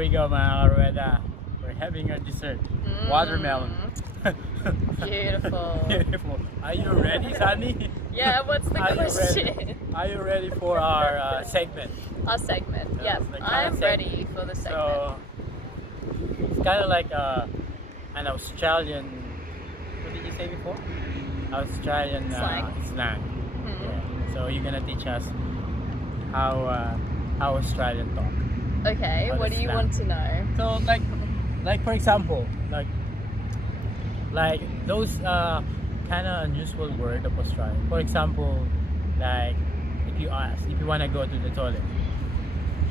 we go, mga karueda. We're having our dessert. Watermelon. Beautiful. Beautiful. Are you ready, Sunny? Yeah, what's the Are you question? ready? Are you ready for our segment? Our segment. Yeah, Yep, it's the kind I'm of segment. ready for the segment. So, it's kind of like an Australian, what did you say before? Australian slang. Yeah. So you're gonna teach us how Australian talk. Okay, How what the do you slang. want to know? So like for example, like those kind of unusual word of Australia. For example, like if you wanna go to the toilet.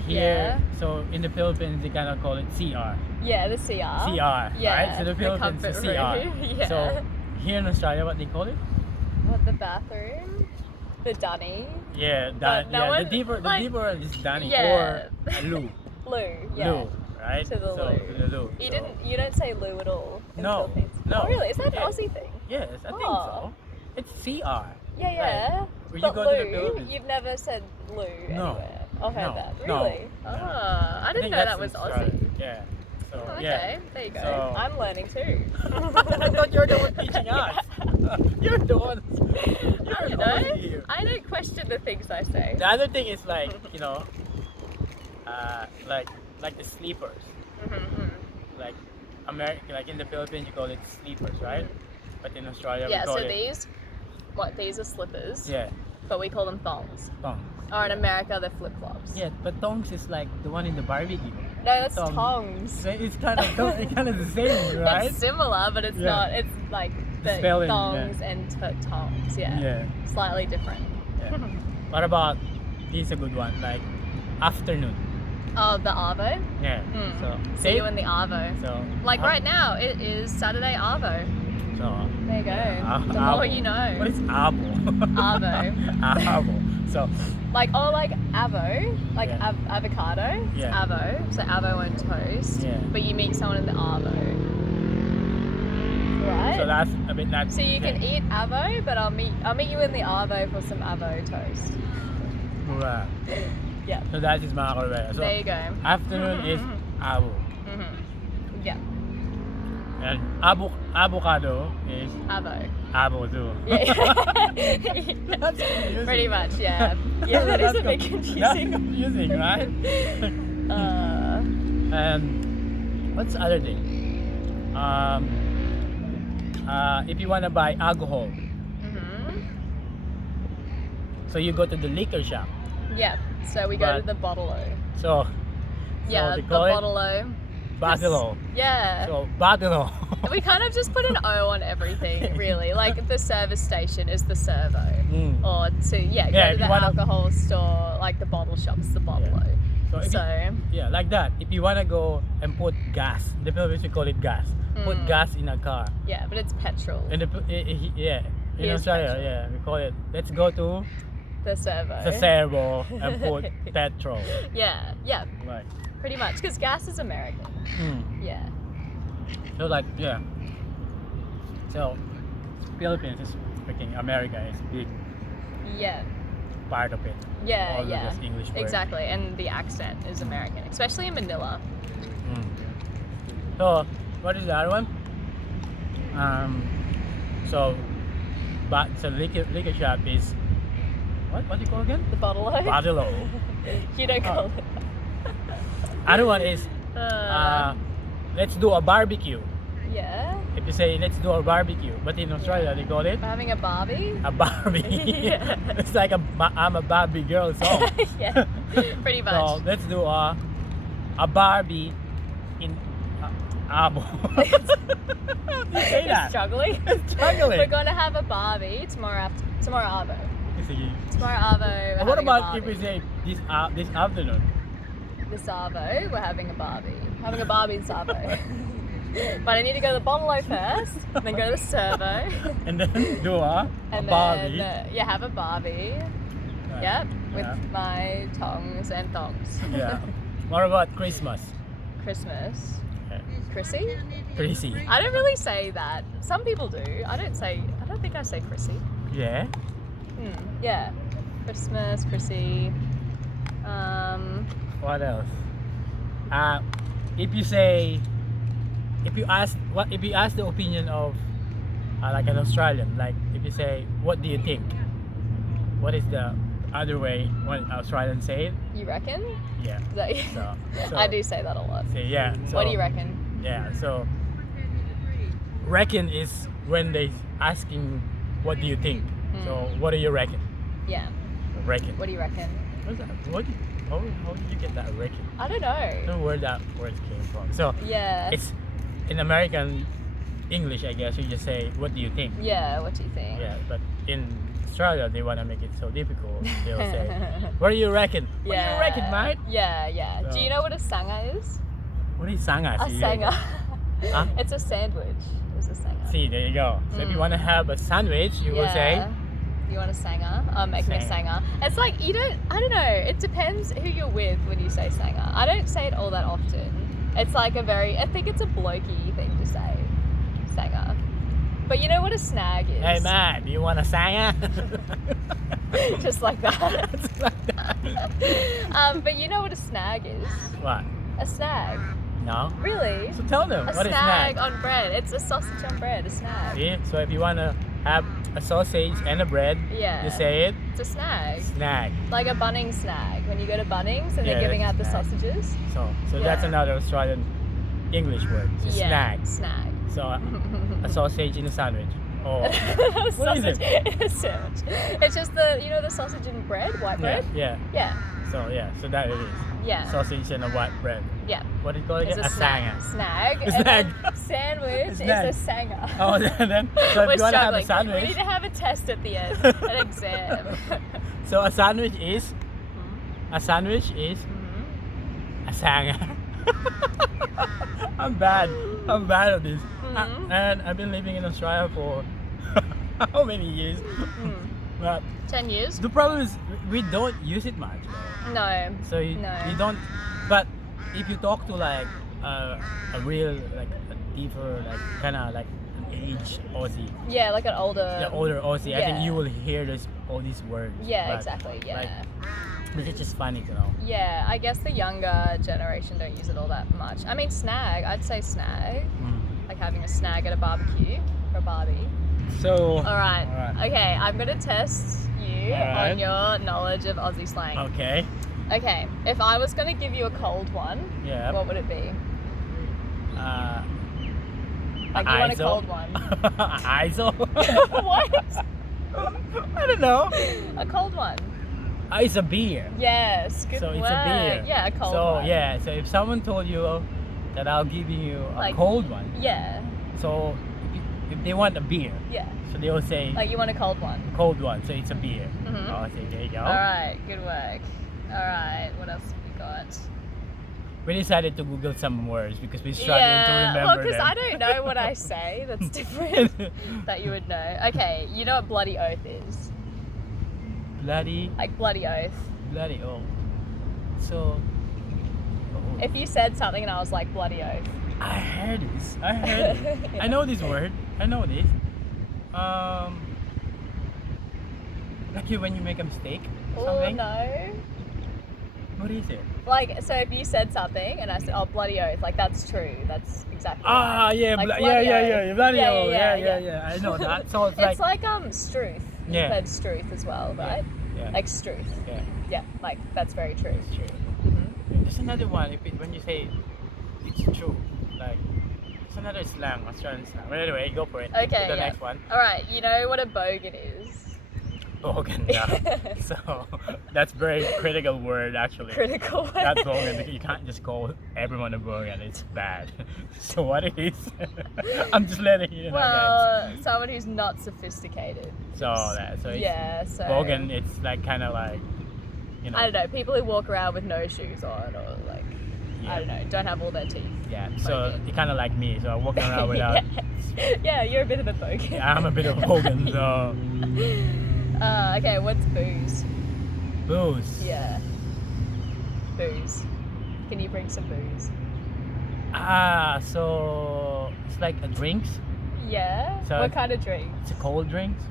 Here, Yeah. so in the Philippines they kind of call it CR. Yeah, the CR. CR, Yeah, right? So the Philippines comfort is CR. room. Yeah. So here in Australia, what they call it? What, the bathroom? The dunny? Yeah, But no one- the deeper one is Danny Yeah. or a loo. Loo, yeah. Loo, right? To the so, loo. To the loo. You So- you don't say loo at all in No, the Philippines? no. Oh really? Is that an Yeah. Aussie thing? Yes, I think so. Oh. It's CR. Yeah, yeah. when you But go to the loo, Philippines. you've never said loo anywhere. I've heard No, that. no, Really? no. Ah, I didn't think know that's that was Australia. Aussie. Yeah. So Oh, okay, yeah. there you go. So- I'm learning too. I thought you were the one teaching us. You're the one. You're You the know, Aussie here. I don't question the things I say. The other thing is like like the sleepers. Like America, like in the Philippines you call it sleepers, right? But in Australia Yeah, we call so it these are slippers, yeah, but we call them thongs. tongs. Or in America, they're flip flops. Yeah, but tongs is like the one in the barbecue. No, that's Tongs. tongs. So it's kind of the same, right? It's similar, but it's Yeah. not. It's like The the spelling, thongs and tongs. Yeah. Yeah. Slightly different. Yeah. What about this is a good one, like afternoon. Oh, the Arvo. Yeah. Mm. So See you in the Arvo. So Like right now, it is Saturday Arvo. So There you go. yeah, The more you know. What is abo? Arvo. Abo. So Like Avo, like Yeah. avocado. It's Yeah. Avo. So Avo on toast. Yeah. But you meet someone in the Arvo. Right? so that's a bit that. So you can eat Avo, but I'll meet you in the Arvo for some Avo toast. Right. Yeah. So that is mga karueda. So There you go. afternoon is abo. Yeah. And avocado is Avo. abo too. Yeah. That's confusing. Pretty much, yeah. Yeah, that is a bit That's confusing. confusing, right? And what's the other thing? If you wanna buy alcohol, so you go to the liquor shop. Yeah. So we go to But- the bottle-o. So Yeah, they the call it bottle-o. Bottle-o. Yeah. So bottle-o. We kind of just put an O on everything, really. Like the service station is the servo. Mm. Or go Yeah, to if the you wanna- alcohol store, like the bottle shop is the bottle-o. So if So, yeah, like that. If you wanna go and put gas, in the Philippines we call it gas. Put gas in a car. yeah, but it's petrol. In the yeah, in Here's Australia, petrol. yeah, we call it. Let's go to The servo. the servo and put petrol. Yeah, yeah, Like, pretty much. Because gas is American. Yeah. so like yeah. So Philippines is freaking America is big Yeah. part of it. Yeah, All of yeah. this English word. Exactly. And the accent is American, especially in Manila. So what is the other one? So liquor shop is what do you call again? The bottle-o. Bottle-o. You don't call it Other one is that. let's do a barbecue. Yeah. If you say let's do a barbecue, but in Australia they call it We're having a Barbie. a Barbie. Yeah. It's like I'm a Barbie girl song. Yeah. Pretty much. So let's do a Barbie in Abo. You say that. Struggling. Struggling. We're gonna have a Barbie tomorrow Arvo. Sige. Tomorrow Arvo. But what about if we say this afternoon? This Arvo, we're having a Barbie. Having a Barbie this Arvo. But I need to go to the bottle-o first, then go to the servo, And then do a and Barbie. then have a Barbie. Yep, with Yeah. my tongs and thongs. Yeah. What about Christmas? Christmas. Yeah. Chrissy? Chrissy. I don't really say that. Some people do. I don't think I say Chrissy. Yeah. Yeah. Christmas, Chrissy. What else? if you ask the opinion of like an Australian, like if you say, what do you think? What is the other way when Australians say it? You reckon? Yeah. Is that So I do say that a lot. say, yeah. So, What do you reckon? Yeah. So reckon is when they asking, what do you think? So what do you reckon? Yeah. Reckon. What do you reckon? What's that? How did you get that reckon? I don't know. I don't know where that word came from. So Yeah. it's in American English, I guess you just say, what do you think? Yeah, what do you think? Yeah, but in Australia they want to make it so difficult. They'll say, what do you reckon? What do you reckon, mate? Yeah. Do you know what a sanga is? What is sanga? A sanga. Huh? It's a sandwich. It's a sanga. See, there you go. So if you want to have a sandwich, you will say, You want a sanga? I'm making a sanga. It's like I don't know. It depends who you're with when you say sanga. I don't say it all that often. It's like I think it's a blokey thing to say. Sanga. But you know what a snag is? hey man, do you want a sanga? Just like that. It's like that. But you know what a snag is? What? A snag. No? Really? So tell them, A what is snag snag? on bread. It's a sausage on bread, a snag. See? So if you want to have a sausage and a bread, Yeah. you say it, It's a snag. snag. Like a Bunnings snag. When you go to Bunnings and Yeah, they're giving out that's the a snag. sausages. So that's Yeah. another Australian English word. It's a snag. Snag. So a sausage in a sandwich. Or what is Sausage it? in a sandwich. It's just the sausage and bread, white bread. Yeah. Yeah. So that it is. Yeah. Sausage and a white bread. Yeah. What do you call it It's again? a snag. Snag. A And snag. then sandwich Snag. is a sanger. Oh, then so We're if you want to have a struggling. We sandwich, need to have a test at the end, an exam. so a sandwich is a sanger. I'm bad at this. And I've been living in Australia for how many years? But 10 years? the problem is we don't use it much. No. So you don't. But if you talk to like a real like a deeper like kind of like an aged Aussie, Yeah, like an older. the older Aussie, I think yeah. you will hear all these words. Yeah, But, exactly. Yeah. like, But it's just funny to know. Yeah, I guess the younger generation don't use it all that much. I mean, snag, I'd say snag. Like having a snag at a barbecue or a barbie. So. Alright, Alright. okay, I'm gonna test you Alright. on your knowledge of Aussie slang. Okay. Okay, if I was gonna give you a cold one, Yeah. what would it be? Like you ISO? want a cold one. ISO? What? I don't know. A cold one. It's a beer. Yes, good So work. it's a beer. Yeah, a cold so one. yeah, so if someone told you that I'll give you a Like- cold one, Yeah, so if they want a beer, yeah. so they will say Like you want a cold one. cold one, so it's a beer. Mhm. Oh, so there you go. Alright, good work. Alright, what else have we got? We decided to Google some words because we're struggling to remember well, because them. I don't know what I say that's different that you would know. Okay, you know what bloody oath is? bloody Like bloody oath. oh. So If you said something and I was like bloody oath. I heard this. I know this word. I know this. Like when you make a mistake or Oh something. no. What is it? Like, so if you said something and I said, oh, bloody oath, like that's true. That's exactly Ah, right. yeah, Like yeah, bloody yeah, oath. yeah, bloody Yeah, oath. yeah, Yeah, yeah. I know that. So it's It's like, like struth. Yeah. You've heard struth as well, right? yeah, Like struth. yeah, Yeah, like that's very true. it's true. Mm-hmm. There's another one. When you say it's true, like it's another slang, Australian slang. But anyway, go for it. Okay, To the yeah. next one. All right, you know what a bogan is? Bogan. Yeah. So that's very critical word actually. Critical. That bogan, you can't just call everyone a bogan. It's bad. So what it is? I'm just letting you know, guys. Well, someone who's not sophisticated. So it's Yeah, so. bogan. It's like kind of like, you know. I don't know, people who walk around with no shoes on or like, Yeah. I don't know, don't have all their teeth. Yeah. So Bogan. you're kind of like me. So I'm walking around without. Yeah, you're a bit of a bogan. Yeah, I'm a bit of a bogan. So Okay, what's booze? booze. Yeah. Booze. Can you bring some booze? So it's like a drinks. Yeah? So What kind of drink? It's a cold drinks.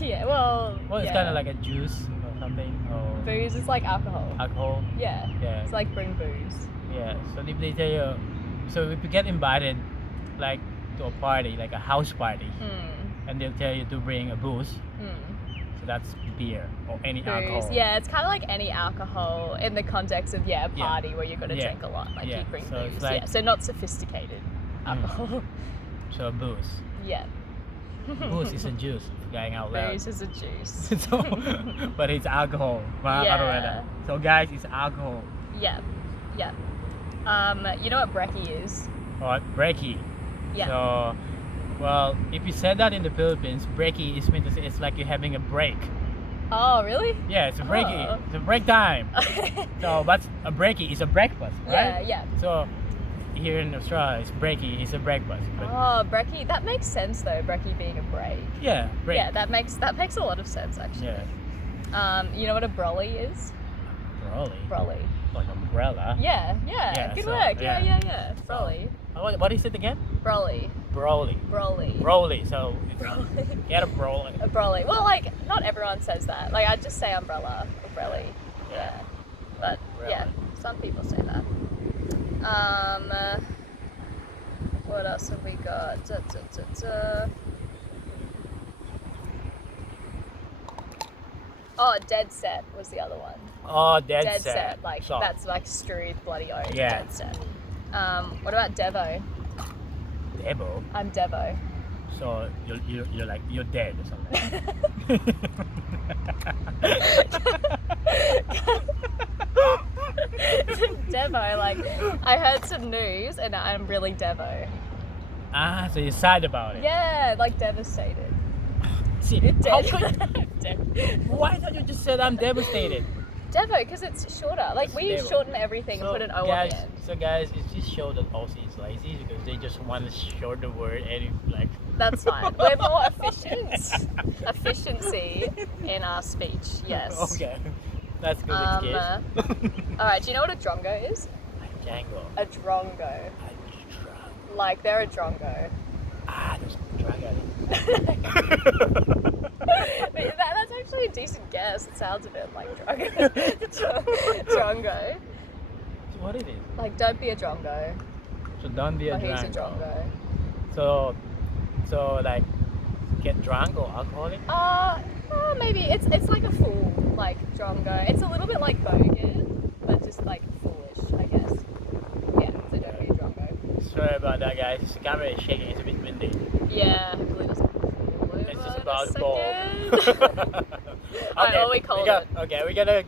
Yeah, well. Well, it's yeah. kind of like a juice or something. Or Booze is like alcohol. alcohol. Yeah. Yeah. It's like bring booze. Yeah. So if they tell you so if you get invited, like to a party, like a house party, Mm. and they'll tell you to bring a booze, Mm. so that's beer or any Booze. alcohol. Yeah, it's kind of like any alcohol in the context of a party where you're gonna Yeah. drink a lot. Like Yeah. you bring So booze. it's like- yeah, so not sophisticated alcohol. So booze. Yeah. Booze is a juice, going out loud. Booze is a juice. So, but it's alcohol. Mga Yeah. karueda. So guys, it's alcohol. Yeah. Yeah. You know what brekkie is? Or brekkie. Yeah. So, well, if you said that in the Philippines, brekkie is meant to say it's like you're having a break. Oh, really? Yeah, it's a brekkie. Oh. It's a break time. So, but a brekkie is a breakfast, right? Yeah, yeah. So, here in Australia, it's brekkie is a breakfast. But Oh, brekkie. That makes sense though. Brekkie being a break. yeah, break. Yeah, that makes a lot of sense actually. Yeah. You know what a brolly is? Brolly. Brolly. Like umbrella. Yeah. Yeah, Good so, work. yeah. Yeah. Brolly. What is it again? Brolly. Broly. Brolly. Broly. So, it's, Brolly. get a broly. A brolly. Well, like not everyone says that. Like I just say umbrella or brolly. Yeah. But yeah, some people say that. What else have we got? Oh, dead set was the other one. Oh, dead Dead set. set. Like So, that's like screwed bloody oath. Yeah. Dead set. What about Devo? Devo. I'm Devo. So you're like you're dead or something. Devo, like I heard some news and I'm really Devo. So you're sad about it. Yeah, like devastated. See, Dead. why don't you just said I'm devastated? Devo, because it's shorter. Like we Devo. shorten everything and put an O on the end. So guys, it just shows that Aussie is lazy because they just want to short the word and like. That's fine. We're more efficient. Efficiency in our speech. Yes. Okay, that's good. All right. Do you know what a drongo is? Django. A drongo. Like they're a drongo. There's dragon. That's actually a decent guess. It sounds a bit like drongo. Drongo. What it is? Like don't be a drongo. So don't be a Well, he's a drongo. drongo. So like get drunk or alcoholic? Maybe it's like a fool, like drongo. It's a little bit like bogan, but just like foolish, I guess. Yeah, so don't be a drongo. Sorry about that, guys. The camera is shaking. It's a bit windy. Yeah, hopefully it doesn't fall over. It's just in about a to fall. second. Alright, well, we called it. Okay, we're gonna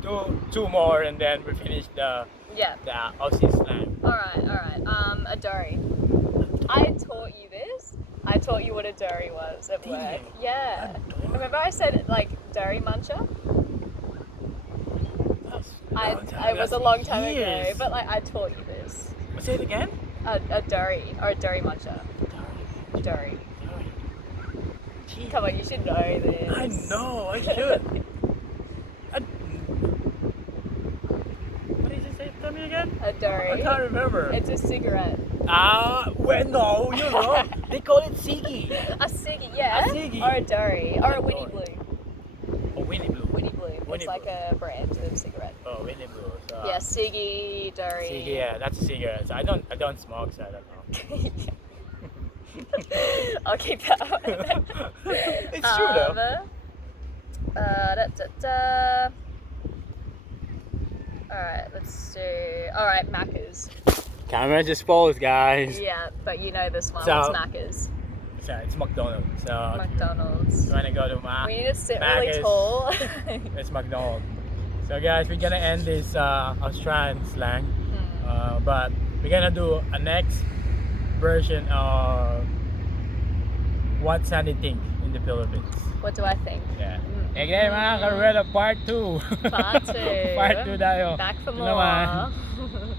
do two more and then we finish the Yeah. Aussie slang. Alright. A dory. I taught you this. I taught you what a dory was at Did work. you? Yeah. A dory? Remember I said like dory muncher? It was a long time ago, but like I taught you this. Say it again. A dory or a dory muncher. Dory. Gee, Come on, you should know this. I know. I should. What did you say? Tell me again. A dory. I can't remember. It's a cigarette. Well, no, you know, they call it Sigi. A ciggy, yeah. A ciggy. Or a dory. Or a A Winnie dory. Blue. Oh, Winnie Blue. Winnie Blue. Winnie It's like Blue. a brand of cigarette. Oh, Winnie Blue. So, Yeah, ciggy, dory. Sigi, yeah, that's a cigarette. So I don't smoke, so I don't know. I'll keep that one. It's true though. Alright, let's do. Alright, Macca's. Camera just paused, guys. Yeah, but you know this one. So- It's Macca's. So it's McDonald's. So McDonald's. you wanna go to Mac? We need to sit Mac really is- tall. It's McDonald's. So guys, we're gonna end this Australian slang, but we're gonna do a next version of what Sandy think in the Philippines. What do I think? Yeah. Okay mga karueda, part 2. Part 2. Part 2 tayo. Back for Ito more. naman,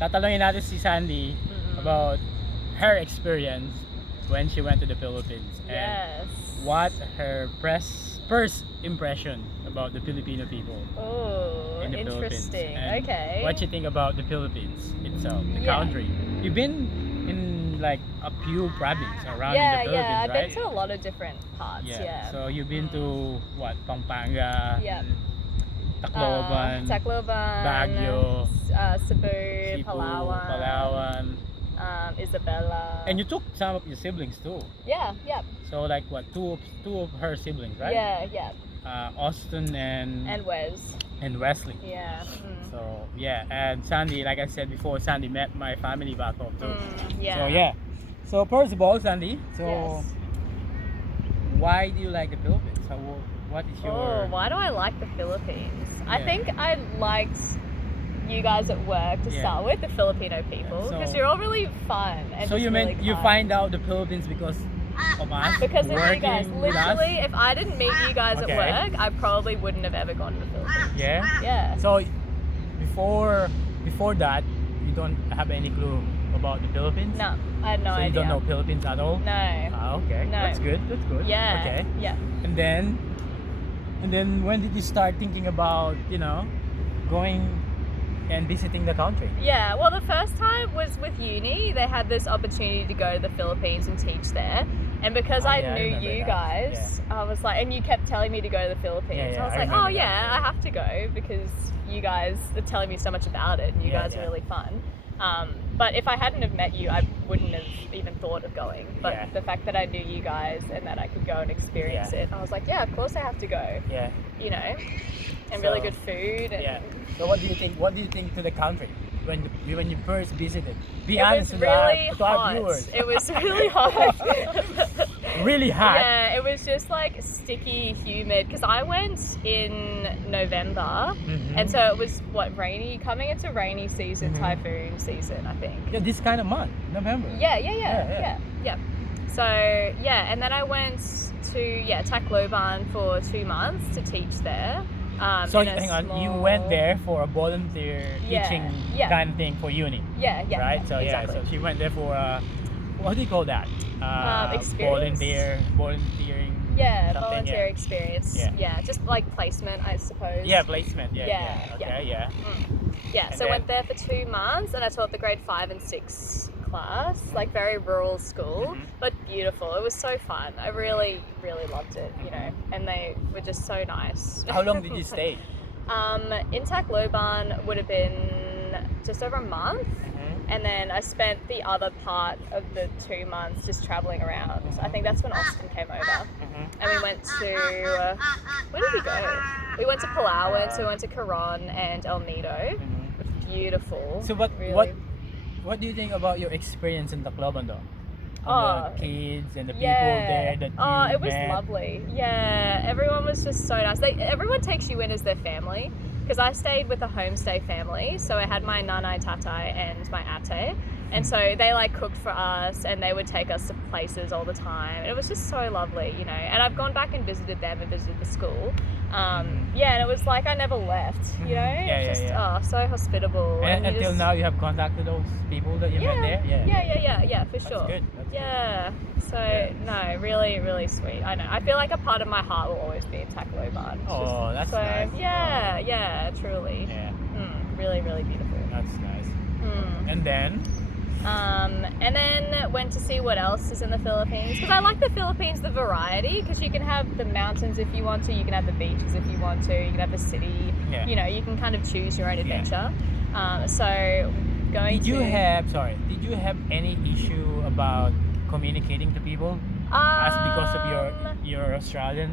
tatanungin natin si Sandy about her experience when she went to the Philippines and Yes. what her first impression about the Filipino people Oh, in the interesting. Philippines. And Okay. what you think about the Philippines itself, the Yeah. country. You've been in like a few provinces around in the Yeah, Philippines, I've right? been to a lot of different parts. Yeah. So you've been to what? Pampanga, Yeah. Tacloban, Tacloban, Baguio, Cebu, Cebu, Palawan. Palawan. Isabella. And you took some of your siblings too. Yeah, yeah. So like what, two of her siblings, right? Yeah, yeah. Austin and Wes. Wesley. Yeah. So yeah, and Sandy, like I said before, Sandy met my family back home too. Yeah. So yeah. So first of all, Sandy, so Yes. why do you like the Philippines? So what is your? Oh, why do I like the Philippines? I Yeah. think I liked you guys at work to Yeah. start with, the Filipino people, Yeah, because so- you're all really fun. And So just you really meant you kind. find out the Philippines because of us Because of you working guys. with us? Literally, if I didn't meet you guys Okay. at work, I probably wouldn't have ever gone to the Philippines. Yeah. Yeah. So before that, you don't have any clue about the Philippines? No, I had no So idea. you don't know Philippines at all? No. Ah, okay. No. That's good. That's good. Yeah. Okay. Yeah. And then when did you start thinking about, going and visiting the country? Yeah, well, the first time was with uni. They had this opportunity to go to the Philippines and teach there. And because Oh, I yeah, I knew remember you that. guys, I was like, and you kept telling me to go to the Philippines. Yeah, I was I like, remember oh, that, yeah, yeah. I have to go because you guys are telling me so much about it and you Yeah, guys yeah. are really fun. But if I hadn't have met you, I wouldn't have even thought of going. But Yeah. the fact that I knew you guys and that I could go and experience Yeah. it, I was like, yeah, of course I have to go, Yeah. and really So- good food. And Yeah. So what do you think? What do you think to the country when you first visited? Be It honest was with our, really to our hot. viewers. It was really hot. Really hot. Yeah, it was just like sticky, humid. Because I went in November, and so it was rainy, coming into rainy season, typhoon season, I think. Yeah, this kind of month, November. Yeah. So yeah, and then I went to Tacloban for 2 months to teach there. So in a hang on, you small- went there for a volunteer teaching kind of thing for uni, Yeah, right? So exactly. so she went there for what do you call that? Experience? Volunteering. Yeah, something, volunteer yeah. experience. Yeah. Yeah, just like placement, I suppose. Yeah, placement. Yeah. Yeah, Okay. Yeah. Yeah, And so I went then- there for 2 months and I taught the grade 5 and 6 class, like very rural school, but beautiful. It was so fun. I really, really loved it, and they were just so nice. How long did you stay? In Tacloban would have been just over a month. And then I spent the other part of the 2 months just traveling around. I think that's when Austin came over. And we went to, where did we go? We went to Palawan, so we went to Coron and El Nido. Beautiful. So what do you think about your experience in Tacloban though? The kids and the people there that you it was met? lovely. Yeah, everyone was just so nice. Everyone takes you in as their family. Because I stayed with a homestay family, so I had my nanai tatai and my ate, and so they cooked for us and they would take us to places all the time. And it was just so lovely, And I've gone back and visited them and visited the school. And it was like I never left, so hospitable. And you until just- now, you have contacted those people that you met there. Yeah, for That's sure. good. That's Yeah. So Yeah. no, really, really sweet. I know. I feel like a part of my heart will always be in Tacloban. It's Oh, that's so, nice. Yeah, truly. Yeah, Really, really beautiful. that's nice. And then, And then went to see what else is in the Philippines because I like the Philippines, the variety, because you can have the mountains if you want to, you can have the beaches if you want to, you can have the city. Yeah. You can kind of choose your own adventure. So going did you to have any issue about communicating to people? As because of your Australian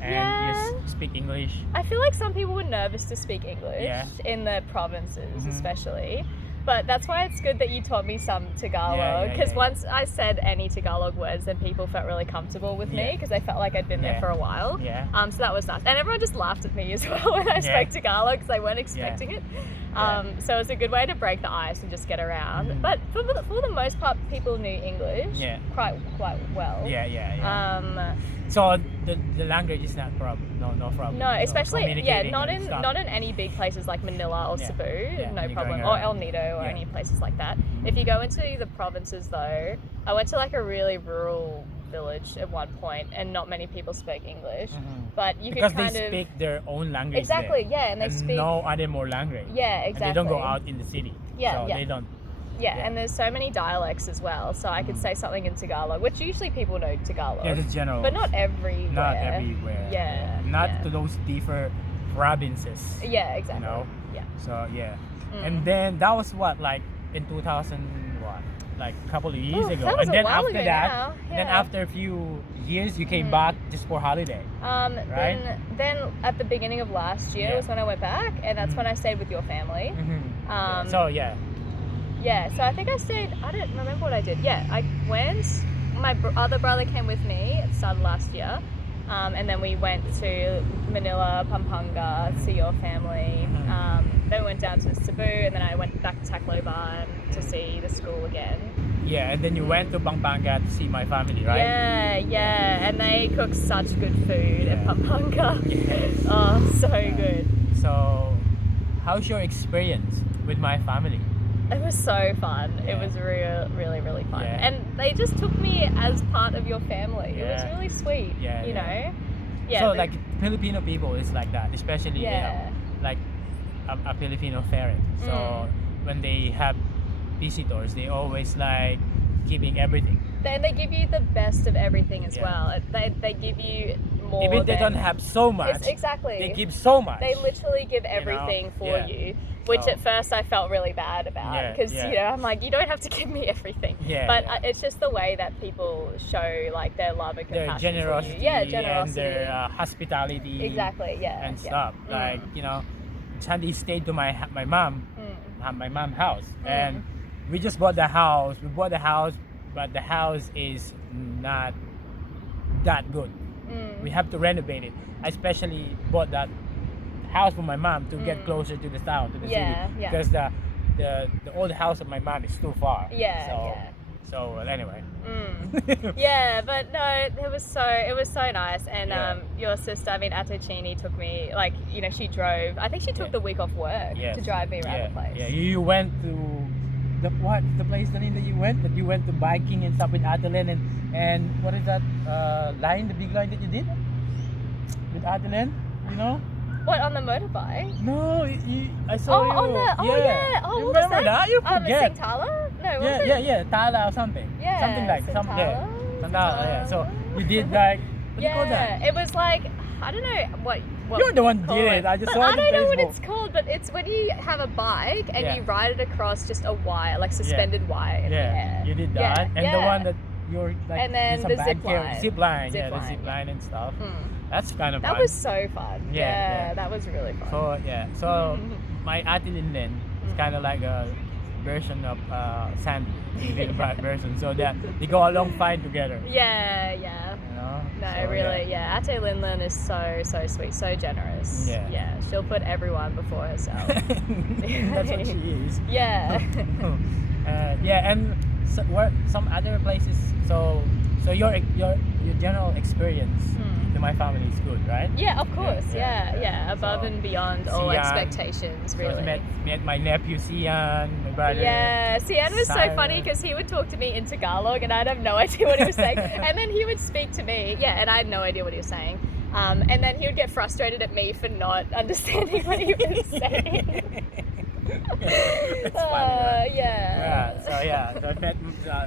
and yeah. you speak English? I feel like some people were nervous to speak English Yeah. in the provinces, especially. But that's why it's good that you taught me some Tagalog, because once I said any Tagalog words, then people felt really comfortable with me because they felt like I'd been there for a while. Yeah. So that was nice. And everyone just laughed at me as well when I spoke Tagalog because they weren't expecting it. So it was a good way to break the ice and just get around. But for the most part, people knew English quite well. Yeah. So the language is not problem. No problem. No, So especially communicating not and in stuff. not in any big places like Manila or Cebu, no you're problem, going or around. El Nido or any places like that. If you go into the provinces though, I went to like a really rural village at one point, and not many people spoke English, but you because could kind they of speak their own language exactly, there, and they speak no other more language. Yeah, exactly. And they don't go out in the city. Yeah, so yeah. they don't. and there's so many dialects as well. So I could say something in Tagalog, which usually people know Tagalog, Yeah, just general. but not everywhere. Not everywhere. Yeah, Not yeah. to those different provinces. Yeah, exactly. You know? Yeah. So and then that was what, like in 2000 what? like a couple of years Ooh, ago, that was and a then while after ago that, now. then Yeah. after a few years, you came back just for holiday. Right? Then at the beginning of last year Yeah. was when I went back, and that's when I stayed with your family. Yeah. So yeah, Yeah, so I think I stayed, I don't remember what I did. Yeah, I went, my other brother came with me at the start of last year. And then we went to Manila, Pampanga, to see your family. Then we went down to Cebu, and then I went back to Tacloban to see the school again. yeah, and then you went to Pampanga to see my family, right? Yeah, and they cook such good food Yeah. at Pampanga. Yes. Oh, so good. So, how's your experience with my family? It was so fun. Yeah. It was really, really fun. Yeah. And they just took me as part of your family. It was Yeah. really sweet. Yeah, you yeah. know? Yeah. So they- like Filipino people is like that, especially Yeah. like a Filipino parent. So when they have visitors, they always like giving everything. Then they give you the best of everything as Yeah. well. They give you more. Even they than- don't have so much, exactly. they give so much. They literally give know? everything for Yeah. you, which So- at first I felt really bad about Yeah, because yeah. you know I'm like, you don't have to give me everything. Yeah, but yeah. It's just the way that people show like their love and compassion Their generosity, for you. Yeah, and generosity. their hospitality, Exactly. Yeah. and yeah. stuff. Like Sandy stayed to my mom, my mom's house, and we just bought the house. We bought the house, but the house is not that good. We have to renovate it. I especially bought that house for my mom to get closer to the town, to the Yeah, city, yeah. because the old house of my mom is too far. Yeah, So, yeah. So anyway. Yeah, but no, it was so nice, and Yeah. your sister, I mean, Ate Chini took me, like, you know, she drove. I think she took Yeah. the week off work Yes. to drive me around Yeah, the place. yeah. You went to the place that you went? That you went to biking and stuff with Adeline, and what is that line, the big line that you did with Adeline? You know? What, on the motorbike? No, I saw you. On the yeah. Oh, You what remember was that? You forget. Singtala? No, what was Yeah, it? Tala or something. Yeah, Something like Singtala? Sandala, yeah. So you did like what do you call that? It was like, I don't know what You're the one you who call did it. I just but saw it I on don't know what Facebook. it's called, but it's when you have a bike and Yeah. you ride it across just a wire, like suspended wire in the Yeah, air. you did that, and the one that you're like, And then there's the some zip bag line. zip line, Zip yeah, the line, zip yeah. line and stuff. Mm. That's kind of That fun. was so fun. Yeah. That was really fun. So yeah, so my Ate Linlen is kind of like a version of Sandy, a little bad version, so that they go along fine together. Yeah. You know? No, So, really, yeah. Ate Linlin is so sweet, so generous. Yeah. She'll put everyone before herself. That's what she is. Yeah. Yeah, and so, some other places. So your general experience to my family is good, right? Yeah, of course. Yeah, Yeah. yeah. Above So, and beyond all Sian, expectations, So really. I met my nephew Sian, my brother. Yeah, Sian was so Cyrus. funny because he would talk to me in Tagalog and I'd have no idea what he was saying. And then he would speak to me, and I had no idea what he was saying. And then he would get frustrated at me for not understanding what he was saying. It's funny. Yeah. So I met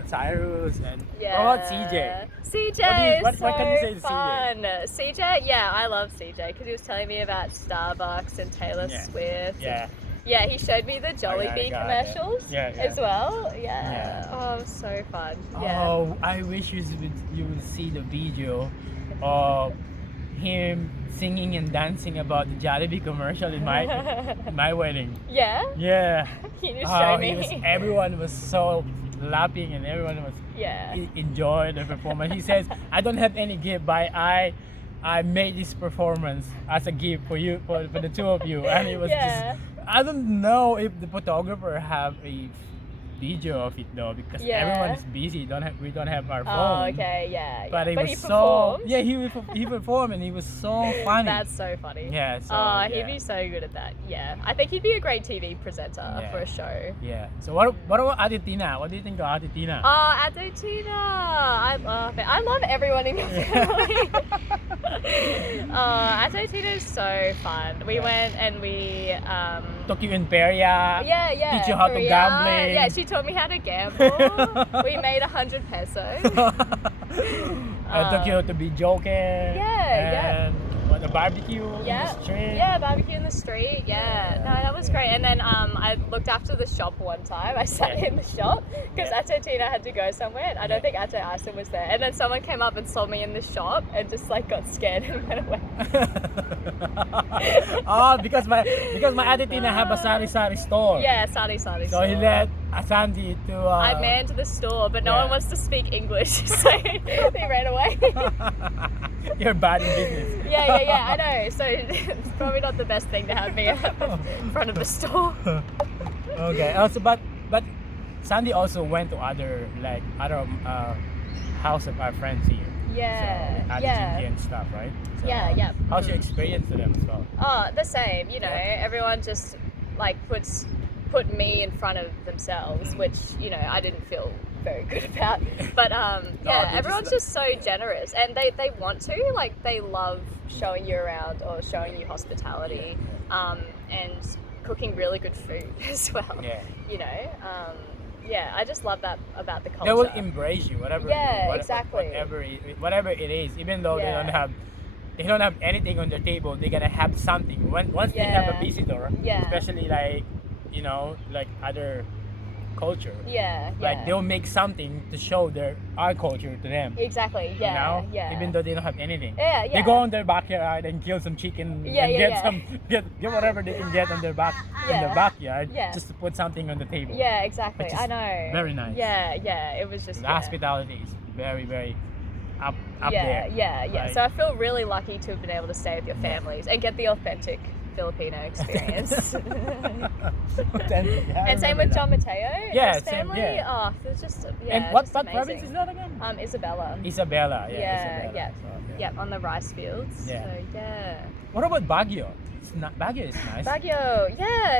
Cyrus and Yeah. what about CJ? CJ What is can you so say to CJ? fun. CJ, yeah, I love CJ because he was telling me about Starbucks and Taylor Yeah. Swift. Yeah. Yeah, he showed me the I Jollibee got it. commercials Yeah. as well. Yeah. Yeah. Oh, it was so fun. Yeah. Oh, I wish you would see the video of him singing and dancing about the Jollibee commercial in my wedding. Yeah? Yeah. Can you show me? Everyone was so laughing and everyone was Yeah. enjoyed the performance. He says, "I don't have any gift, but I made this performance as a gift for you, for the two of you." And it was Yeah. just, I don't know if the photographer have a video of it though, because Yeah. everyone is busy. We don't have our phone. Oh, okay, yeah. But yeah. it was he so performed. yeah, he performed and he was so funny. That's so funny. Yeah, so, Oh, yeah. he'd be so good at that. Yeah. I think he'd be a great TV presenter Yeah. for a show. Yeah. So what about Aditina? What do you think of Aditina? Oh, Adotina! I love it. I love everyone in your family. Adotina is so fun. We Yeah. went and we Took you in Peria. yeah. Teach you how to Korea. gambling. Yeah, she taught me how to gamble. We made 100 pesos. I took you to be joking. yeah. And what barbecue Yeah. in the street. Yeah, barbecue in the street. Yeah. No, that was great. And then I looked after the shop one time. I sat in the shop because Ate Tina had to go somewhere. And I don't think Ate Ison was there. And then someone came up and saw me in the shop and just like got scared and went away. Oh, because my Ate Tina have a sari store. Yeah, sari. So he let Sandy to. I manned the store, but no one wants to speak English, so they ran away. You're bad in business. Yeah, I know. So it's probably not the best thing to have me in front of the store. Okay. Also, but Sandy also went to other house of our friends here. Yeah, so, and stuff, right? So, yeah. How's your experience with them as well? Oh, the same. You know, everyone just like put me in front of themselves, which I didn't feel very good about. But everyone's just so generous, and they want to, like, they love showing you around or showing you hospitality, and cooking really good food as well. I just love that about the culture. They will embrace you, whatever it is, even though they don't have anything on their table. They're gonna have something once they have a visitor, especially like other culture. Like they'll make something to show our culture to them. Exactly. Even though they don't have anything. They go on their backyard and kill some chicken and get whatever they can get on their backyard just to put something on the table. Yeah, exactly. I know. Very nice. Yeah. It was just the hospitality is very, very up there. Yeah. So I feel really lucky to have been able to stay with your families and get the authentic Filipino experience. And same with John Mateo and his family. Oh, it was just And what province is that again? Isabela. Isabela. Yeah, on the rice fields. Yeah. So What about Baguio? Baguio is nice. Baguio,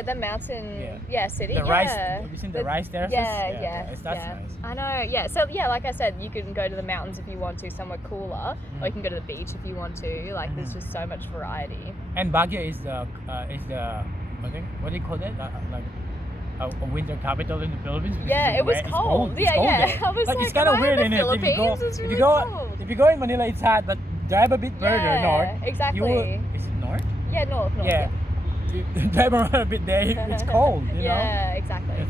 the mountain, city. The rice. Have you seen the rice terraces? That's nice. I know. So like I said, you can go to the mountains if you want to, somewhere cooler, or you can go to the beach if you want to. Like, there's just so much variety. And Baguio is the what do you call that? A winter capital in the Philippines. It was cold. It's cold there. I was it's kind of weird in it. If you go in Manila, it's hot, but drive a bit further north. Exactly. Is it north? Yeah, north. Yeah. Drive around a bit there. It's cold. You know. Yeah, exactly.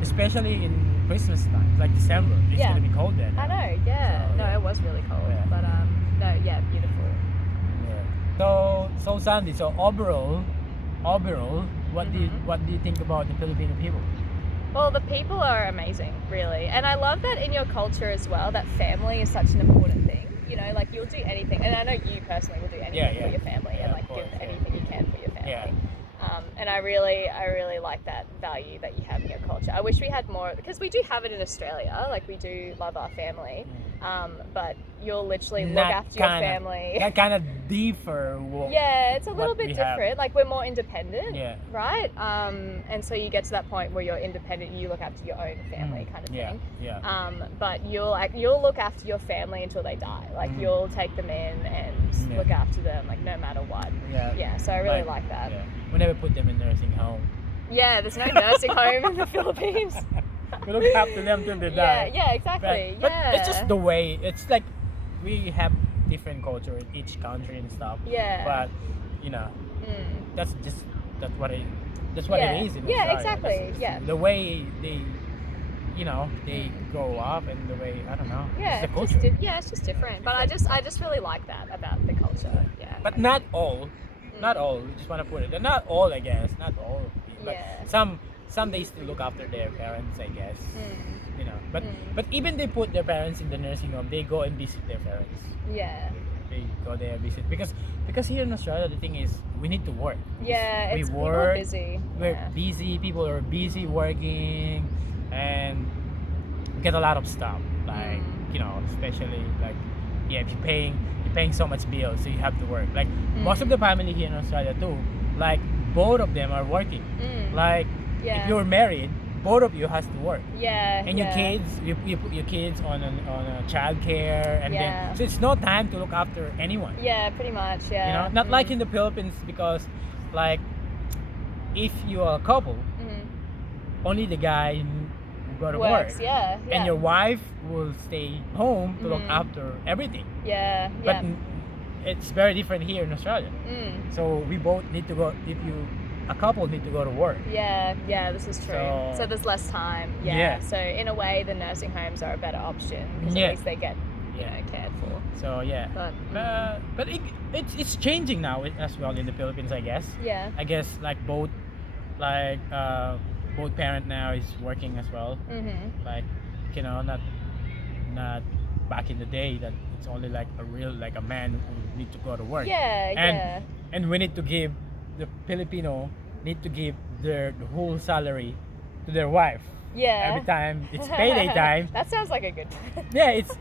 Especially in Christmas time, like December. It's gonna be cold there. I know. Yeah. So, it was really cold, but beautiful. Yeah. So Sandy. So overall, what do you think about the Filipino people? Well, the people are amazing, really, and I love that in your culture as well. That family is such an important thing. Like, you'll do anything, and I know you personally will do anything for your family, and like give anything you can for your family. And I really like that value that you have in your culture. I wish we had more, because we do have it in Australia. Like, we do love our family, but you'll literally look after your family. That kind of differ. It's a little bit different. Like, we're more independent, right? And so you get to that point where you're independent, you look after your own family, kind of thing. But you'll look after your family until they die. Like, you'll take them in and look after them, like, no matter what. So I really like that. We never put them in nursing home. Yeah, there's no nursing home in the Philippines. We look after them till they die. Yeah, exactly. But it's just the way. It's like we have different culture in each country and stuff. But that's what it is in Australia. Exactly. The way they grow up and the way, I don't know. Yeah, it's the culture. It's just different. But I just really like that about the culture. Yeah. But not all. Not all. We just want to put it. Not all, I guess. Not all. But some they still look after their parents, I guess. But even they put their parents in the nursing home, they go and visit their parents. They go there visit because here in Australia the thing is we need to work. We work. Busy. We're busy. People are busy working, and we get a lot of stuff. Like especially like if you're paying so much bills, so you have to work. Like most of the family here in Australia too, like both of them are working. Like if you're married, both of you has to work. And your kids, you put your kids on a childcare, and then so it's no time to look after anyone. Pretty much. Not like in the Philippines, because like if you are a couple, only the guy go to work. And your wife will stay home to look after everything. But it's very different here in Australia. So we both need to go. A couple need to go to work. Yeah, this is true. So there's less time. Yeah. So in a way, the nursing homes are a better option because at least they get cared for. So but it's changing now as well in the Philippines, I guess. Yeah. I guess like both parent now is working as well. Like not back in the day that it's only like a man who need to go to work. And we need to give the Filipino need to give the whole salary to their wife. Every time it's payday time. That sounds like a good. It's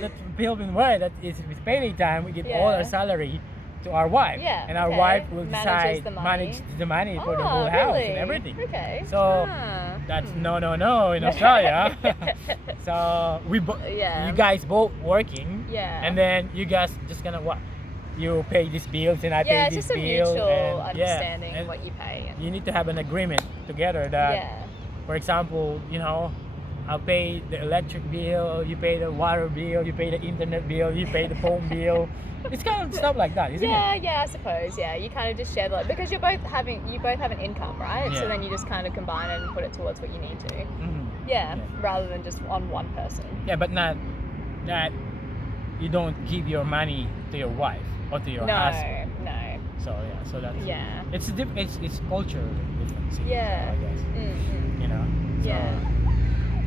that Philippine way that it's payday time. We give all our salary to our wife, and our wife will manage the money for the whole house and everything. Okay. So that's no in Australia. So you guys both working, and then you guys just gonna what? You pay these bills and I pay this bill. Yeah, it's just a mutual understanding of what you pay. You need to have an agreement together that, for example, I'll pay the electric bill, you pay the water bill, you pay the internet bill, you pay the phone bill. It's kind of stuff like that, isn't it? Yeah, I suppose. Yeah, you kind of just share because you both have an income, right? So then you just kind of combine it and put it towards what you need to. Rather than just on one person. Yeah, but not that you don't give your money to your wife or to your husband. No. So that's it's culture difference. I guess.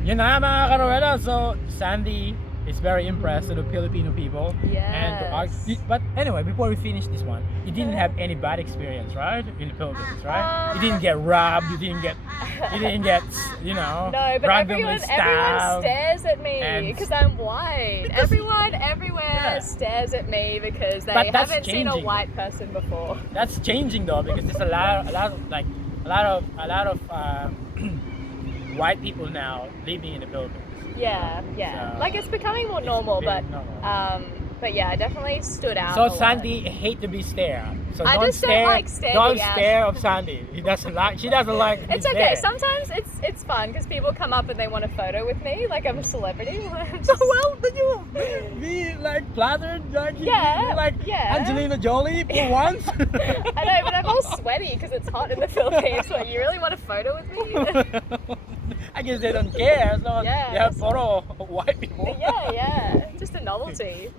Yun na mga karueda. So Sandy is very impressed with the Filipino people. But anyway, before we finish this one, you didn't have any bad experience, right? In the Philippines, right? You didn't get robbed. You didn't get No, but everyone stares at me because I'm white. Everyone everywhere stares at me because they haven't seen a white person before. That's changing though, because there's a lot of white people now living in the Philippines. So, like it's becoming more normal, but yeah, I definitely stood out. So Sandy hate to be stared. So I don't just don't like standing Don't out. stare of Sandy. She doesn't like. It's okay. Sometimes it's fun because people come up and they want a photo with me, like I'm a celebrity. Well, did you be like flattered, like Angelina Jolie for once? I know, but I'm all sweaty because it's hot in the Philippines. So you really want a photo with me? I guess they don't care. So you have photo of white people. Just a novelty.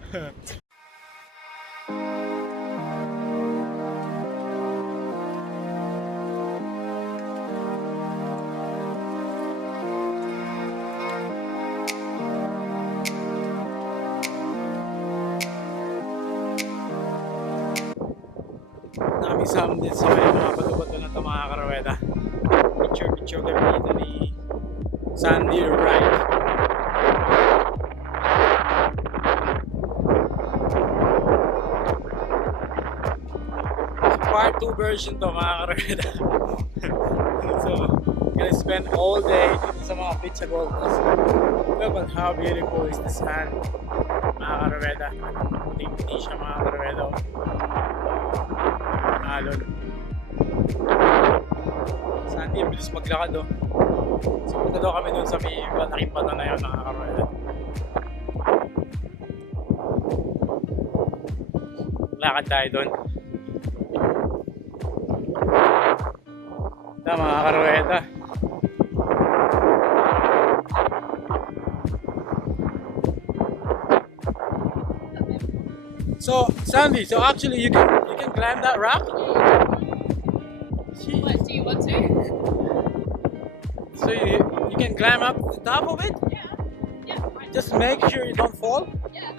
Namisam din sa mga bato-bato na ito mga karueda. Picture kami dito ni Sandy Wright. Part 2 version to mga karueda. So, gonna spend all day dito sa mga beach sa Gold Coast. Look at how beautiful is the sand mga karueda. Puting-puti siya mga karueda. Alon. Sandy, ang bilis maglakad oh. So punta daw kami dun sa may malaking bato na yun mga karueda. Lakad tayo dun. Ito mga karueda. So Sandy, so actually you can climb that rock? What, do you want to? So you can climb up to the top of it? Yeah. Just make sure you don't fall? Yeah.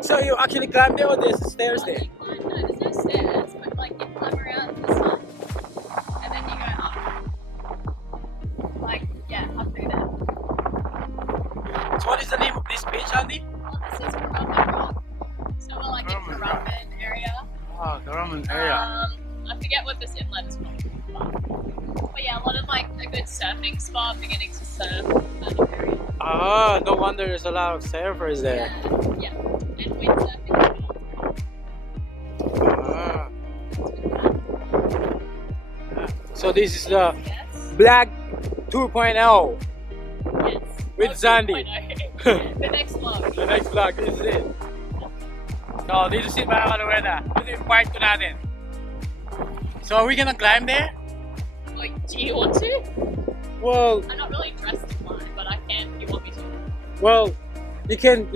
So you actually climb there or there's stairs there? No, there's no stairs, but like you climb around the sun and then you go up. Up through there. So what is the name of this beach, Andy? Well, this is Currumbin Rock. So we're like in Currumbin area. Oh, Currumbin area. I forget what this inlet is called. But yeah, a lot of like a good surfing spot, beginning to surf kind of area. Ah, no wonder there's a lot of surfers there. Yeah. And windsurfing. Ah. So this is the Black 2.0 Yes. with Sandy. The next vlog. The next vlog, this is it. So, dito si mga karueda. Ito yung part 2 natin. So, are we gonna climb there? Like, do you want to? Well, I'm not really dressed to climb, but I can if you want me to. well, you can.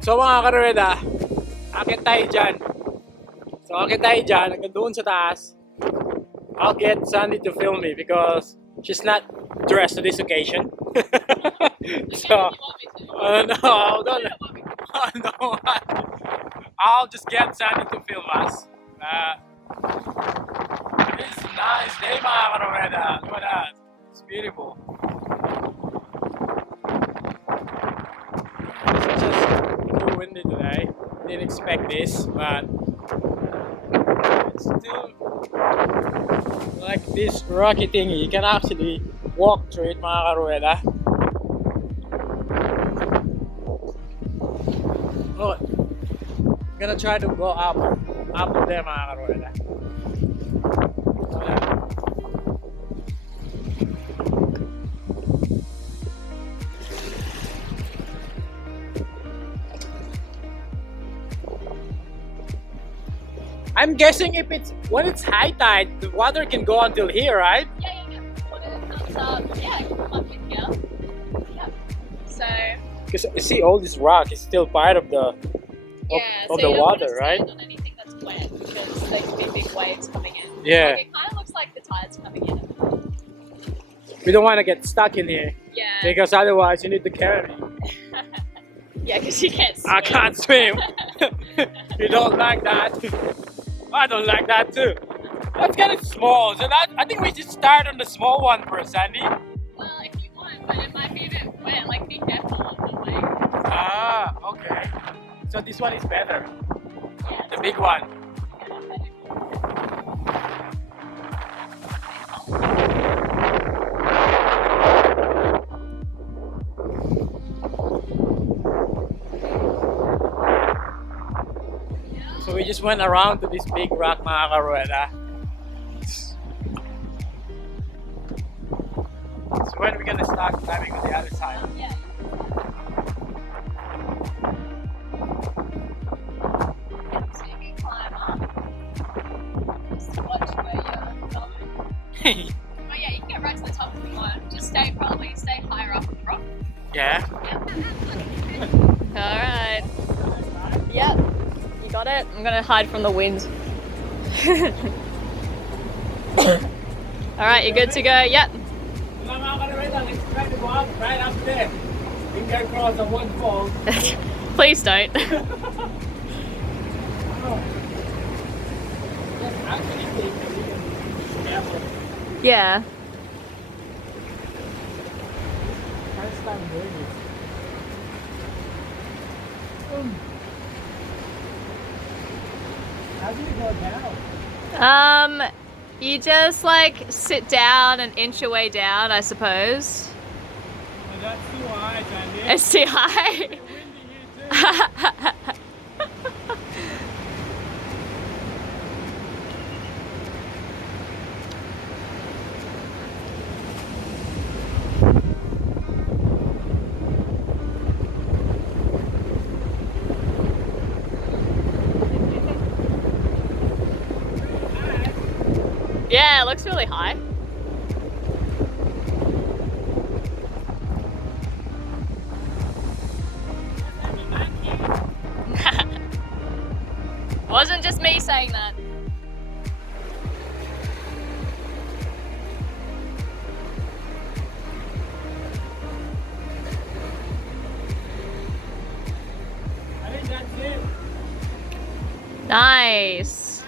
So mga karueda, akit tayo dyan. So akit tayo dyan, hanggang doon sa taas. I'll get Sandy to film me because she's not dressed to this occasion. So, no, don't. No, I'll just get Sandy to film us. It's a nice day, mga karueda. Look at that. It's beautiful. It's just too windy today. Didn't expect this, but it's still like this rocky thingy. You can actually walk through it, mga karueda. Oh, I'm gonna try to go up there, mga karueda. I'm guessing if when it's high tide, the water can go until here, right? Yeah. When it comes up, yeah, it can come up in here. Yeah. So. Because you see, all this rock is still part of the Yeah, of so the you don't water, want to right? stand on anything that's wet because there can be big waves coming in. Yeah. Like, it kind of looks like the tide's coming in. We don't want to get stuck in here Yeah. because otherwise you need to carry me. Yeah, because you can't swim. I can't swim. You don't like that. I don't like that too. That's kind of small. So I think we should start on the small one first, Sandy. Well, if you want, but it might be a bit wet. Like, be careful on the way. Ah, okay. So this one is better. Yeah. The big one. So we just went around to this big rock, mga karueda. So when are we gonna start climbing on the other side? Yeah. So you can climb up. Just watch where you're going. Oh yeah, you can get right to the top if you want. Just probably stay higher up on the rock. Yeah. Alright. Yep. You got it? I'm gonna hide from the wind. Alright, you're good to go? Yep. Mga karueda, let's try to go up right up there. Finger cross on one fall. Please don't. Yes, actually, we can be careful. Yeah. First time doing this. How do you go down? You just like sit down and inch your way down, I suppose. Well, that's too high, Sandy. It's too high. It's windy here too. Yeah, it looks really high. Wasn't just me saying that. I think that's it. Nice.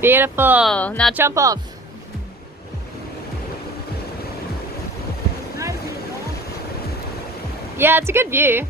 Beautiful. Now jump off. Yeah, it's a good view.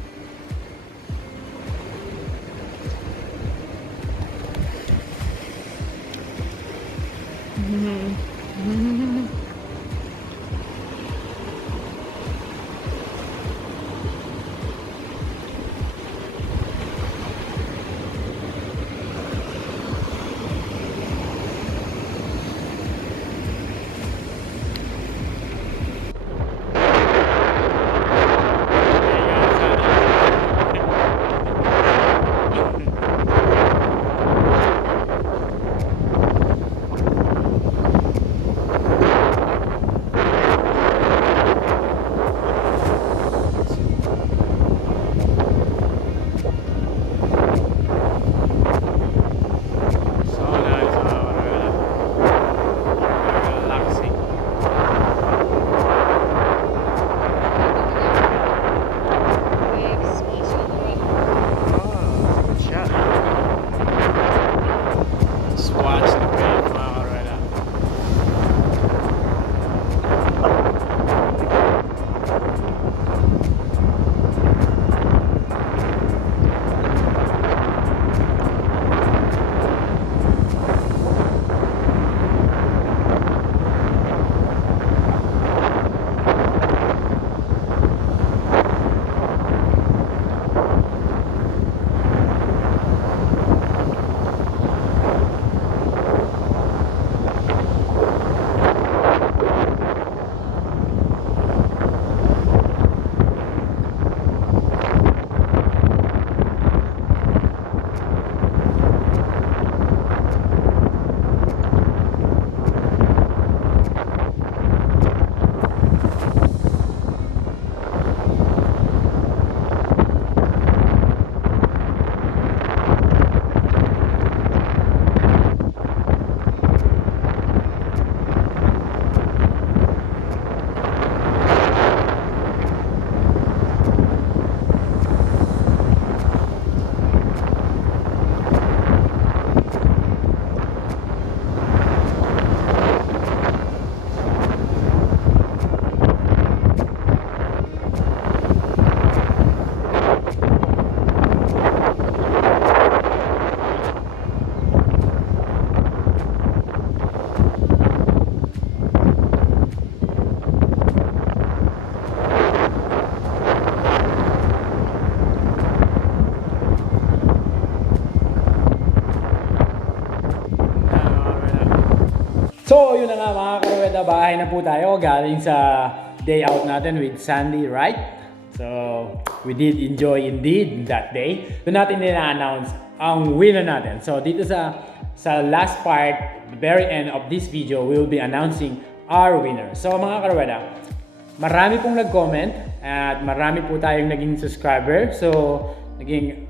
mga karueda, bahay na po tayo galing sa day out natin with Sandy, right? So, we did enjoy indeed that day. Doon natin nila-announce ang winner natin. So, dito sa last part, the very end of this video, we will be announcing our winner. So, mga karueda, marami pong nag-comment at marami po tayong naging subscriber. So, naging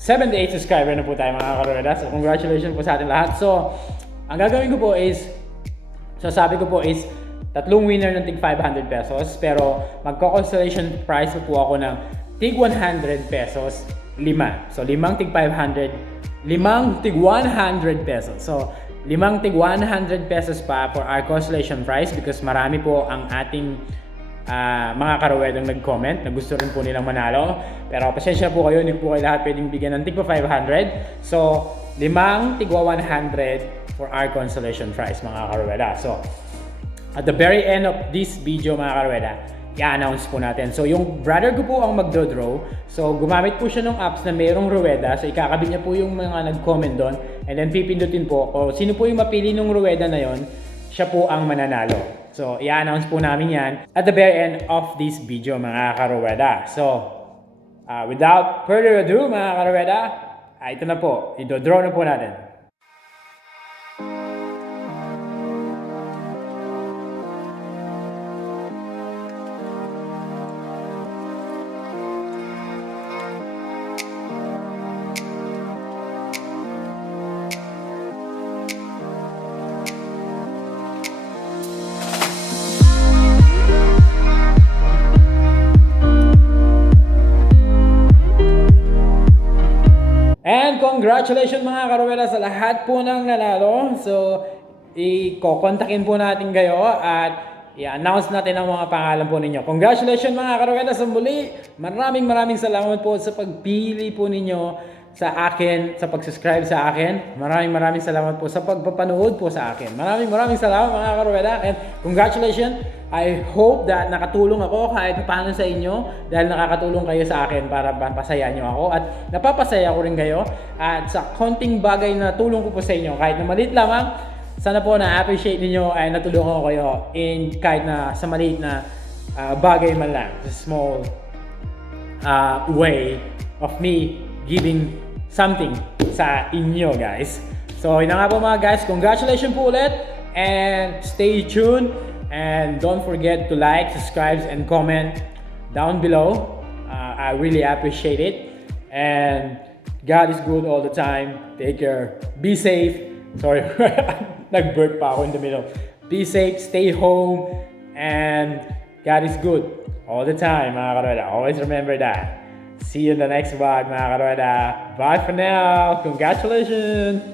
78 subscriber na po tayo mga karueda. So, congratulations po sa ating lahat. So, ang gagawin ko po is, sasabi ko po is, tatlong winner ng tig 500 pesos. Pero, magko-consolation prize po ako ng tig 100 pesos, 5. So, 5 tig 500, 5 tig 100 pesos. So, 5 tig 100 pesos pa for our consolation prize because marami po ang ating mga karuedang nag-comment na gusto rin po nilang manalo. Pero pasensya po kayo, hindi po kayo lahat pwedeng bigyan ng tig 500. So, 5 tig 100 for our consolation prize mga karueda. So, at the very end of this video mga karueda, i-announce po natin. So, yung brother ko po ang magdo-draw. So, gumamit po siya ng apps na mayroong ruweda. So, ikakabit niya po yung mga nag-comment doon. And then, pipindutin po. O, sino po yung mapili ng ruweda na yon, siya po ang mananalo. So, i-announce po namin yan at the very end of this video mga karueda. So, without further ado mga karueda, ito na po. I-draw na po natin. And congratulations mga karueda sa lahat po ng nanalo. So, i-kontakin po natin kayo at i-announce natin ang mga pangalan po ninyo. Congratulations mga karueda sa muli. Maraming salamat po sa pagpili po ninyo sa akin, sa pag-subscribe sa akin. Maraming salamat po sa pagpapanood po sa akin. Maraming salamat mga karueda. And congratulations. I hope that nakatulong ako kahit paano sa inyo dahil nakakatulong kayo sa akin para mapasaya nyo ako at napapasaya ko rin kayo at sa konting bagay na tulong ko po sa inyo kahit na maliit lamang, sana po na-appreciate niyo ay natulungan ko kayo in kahit na sa maliit na bagay man lang, small way of me giving something sa inyo guys. So yun na nga po mga guys, congratulations po ulit and stay tuned. And don't forget to like, subscribe, and comment down below. I really appreciate it. And God is good all the time. Take care. Be safe. Sorry, nag-burp pa ako in the middle. Be safe, stay home, and God is good all the time, mga karueda. Always remember that. See you in the next vlog, mga karueda. Bye for now. Congratulations.